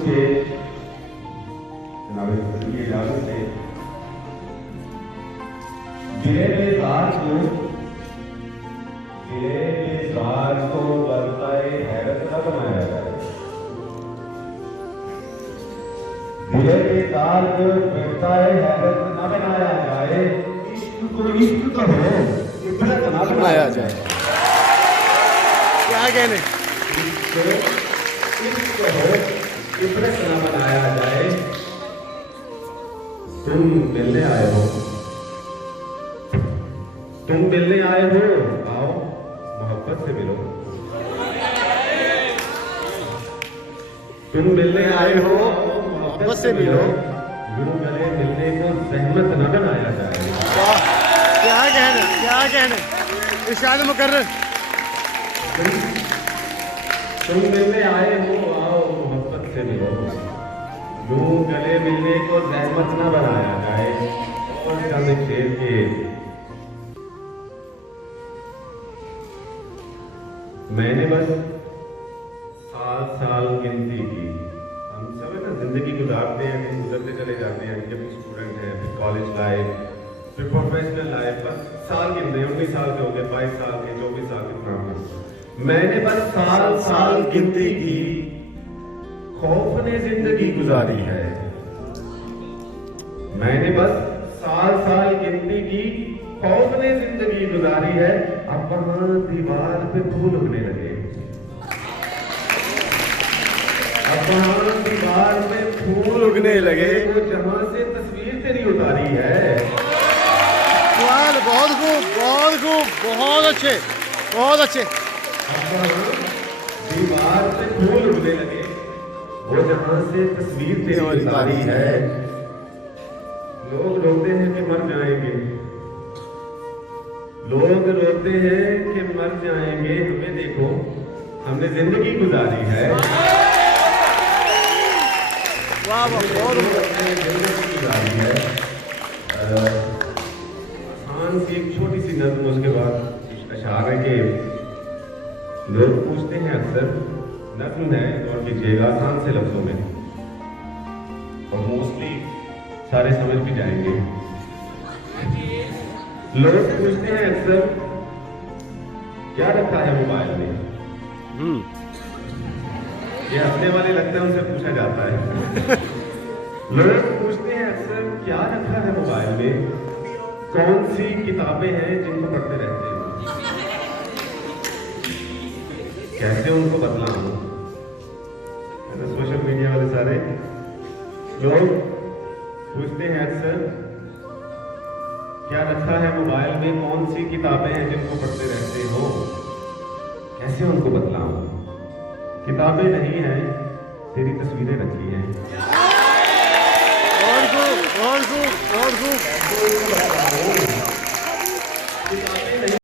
से इजाजत से बेजार को बरताए हैरत न बनाया जाए। बेजार को बरताए हैरत न बनाया जाए। इश्क को इश्क कहो, इबरत न बनाया जाए। क्या कहने? इश्क कहो, इबरत न बनाया जाए। तुम मिलने आए हो, तुम मिलने आए हो, आओ मोहब्बत से मिलो। तुम मिलने आए हो, मोहब्बत से मिलो। यूं गले मिलने को जहमत न बनाया जाए। क्या कहने, क्या कहने? इरशाद मुकर्रर। तुम मिलने आए हो, आओ मोहब्बत से मिलो। यूं गले मिलने को जहमत न बनाया जाए। और चंद शेर के मैंने बस साल साल गिनती की। हम सब है ना जिंदगी गुजारते हैं, दिन गुजरते चले जाते हैं। जब स्टूडेंट हैं, फिर कॉलेज लाइफ, फिर प्रोफेशनल लाइफ, बस साल गिनते हैं। 19 साल के हो गए, 22 साल के, 24 साल के नाम। मैंने बस साल साल गिनती की, खौफ ने जिंदगी गुजारी है। मैंने बस साल साल गिनती की, खौफ ने जिंदगी गुजारी है। अब वहां दीवार पे फूल उगने लगे। अब वहां दीवार पे फूल उगने लगे। वो जहां से तस्वीर तेरी उतारी है। बहुत खूब, बहुत खूब, बहुत अच्छे, बहुत अच्छे। अब वहां दीवार पे फूल उगने लगे। वो जहां से तस्वीर तेरी उतारी है। लोग रोते हैं कि मर जाएंगे, लोग रोते हैं कि मर जाएंगे। हमें देखो, हमने जिंदगी गुजारी है। वाह वाह, जिंदगी गुजारी है। आसान सी एक छोटी सी नज़्म, उसके बाद अशार है कि लोग पूछते हैं अक्सर, नज़्म है और कीजिएगा आसान से लफ्जों में, और मोस्टली सारे समझ भी जाएंगे। लोग पूछते हैं अक्सर, क्या रखा है मोबाइल में? ये हंसने वाले लगते हैं, उनसे पूछा जाता है। लोग पूछते हैं अक्सर, क्या रखा है मोबाइल में? कौन सी किताबें हैं जिनको पढ़ते रहते हैं? कैसे उनको बतलाऊं? सोशल मीडिया वाले सारे लोग पूछते हैं अक्सर, क्या रखा है मोबाइल में? कौन सी किताबें हैं जिनको पढ़ते रहते हो? कैसे उनको बतलाऊं? किताबें नहीं हैं, तेरी तस्वीरें रखी हैं। और खूब, और खूब, और खूब।